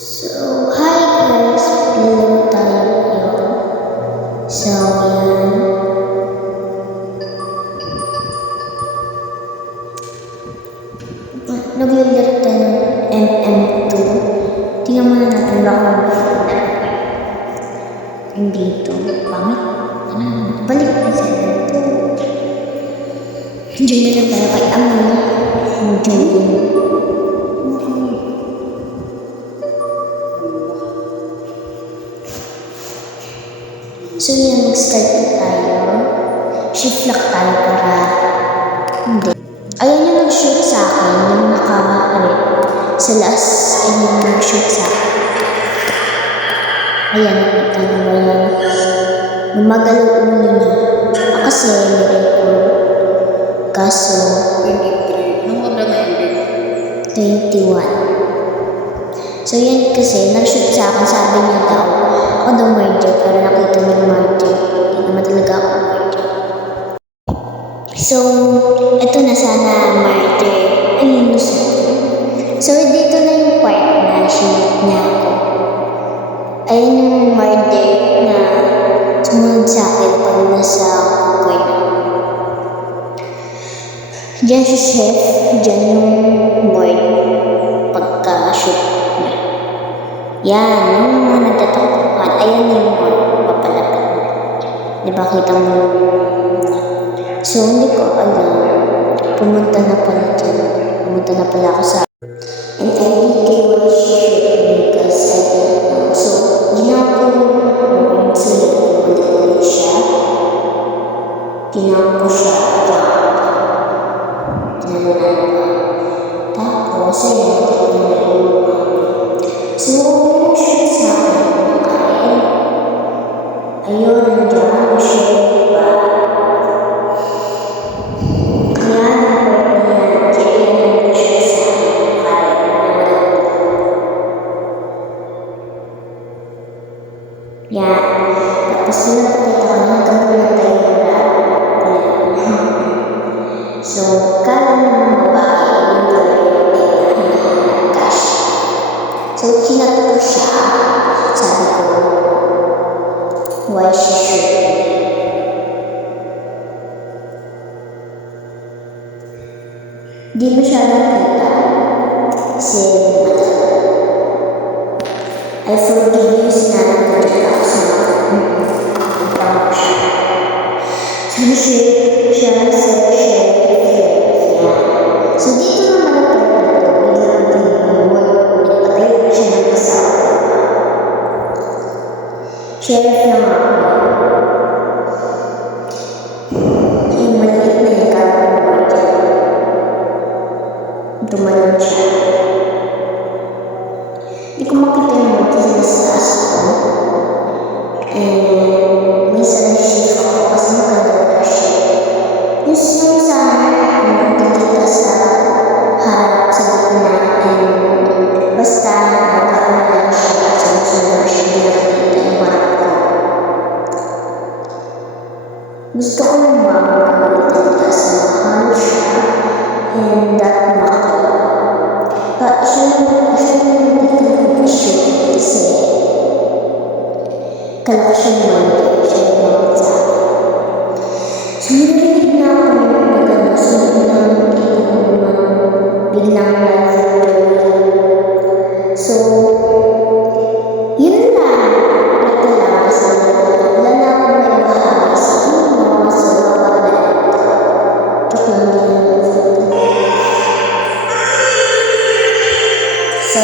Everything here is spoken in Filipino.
So, hi guys! Bilang tayo ngayon. So, yan. Naglalaro tayo ng MM2. Tingnan muna natin baka dito. Pangit. Balik na sa MM2. Enjoy na lang tayo kay Amoy. Enjoy. So yan, mag-start na tayo. Shift lock tayo para hindi. Ayan yung nag-shoot sa akin, yung sa last, ayun yung nag-shoot sa akin. Ayan, nakita na ba yan? Gumagalaw ulo niya. Kasi nirecord. Kaso, 23. Anong oras na yun? 21. So yan kasi, nag-shoot sa akin, sabi niya daw, ako daw murder, pero nakita niya yung murder. Hindi naman talaga ako murder. So, eto na sana murder. Ayun na siya. So, dito na yung part na sinit niya ako. Ayun yung murder na sumunod sa akin pag nasa corner. Diyan si chef, diyan yung board pagka-shoot niya. Yan, yung mga nagtatakbuhan. Ayan yung papalapit na. Diba kita mo? So, hindi ko alam. Pumunta na pala dyan. Pumunta na pala ako sa... And I think I will shoot because I don't know. So, ginawa ko yung sila. Ulit siya. Ginawa ko siya. Ginawa ko. Tapos, ayun. So, yung shoot sa akin ay, ayun, nandiyan ang shoot, diba? Kaya, nakuha niya, kaya yung shoot sa akin ay, yan. Tapos, sinapatay ako ng kamulatay na so, kala ng babae, yung gawin yung cash. So, kinato ko siya. Sabi ko, why she shoot me? Di mo siya nakita. Kasi, I forgive you, sinabi ko dyan ako sa mga tawag siya. Sabi siya sa so, dito naman ang biglang nagpatayo siya ng kasama. Sheriff lang ako. Yung maliit na yung karang dyan. Tumalon siya. Hindi ko makita yung motif na sa taas ko. And minsan na-shift ako kasi magkagawin siya. Yung sa nakikita sa harap sa gitna and basta nagkaano lang siya sa musunod siya hindi nakikita yung harap ko. Gusto ko yung makakita sa mahal siya and that mahal. But siya lang dito nag-shoot kasi kalaki siya naman siya yung sa so narinig na ako maganda so biglang so yun lang ito lang kasi wala na ako naibahagi sa inyo so joke lang din so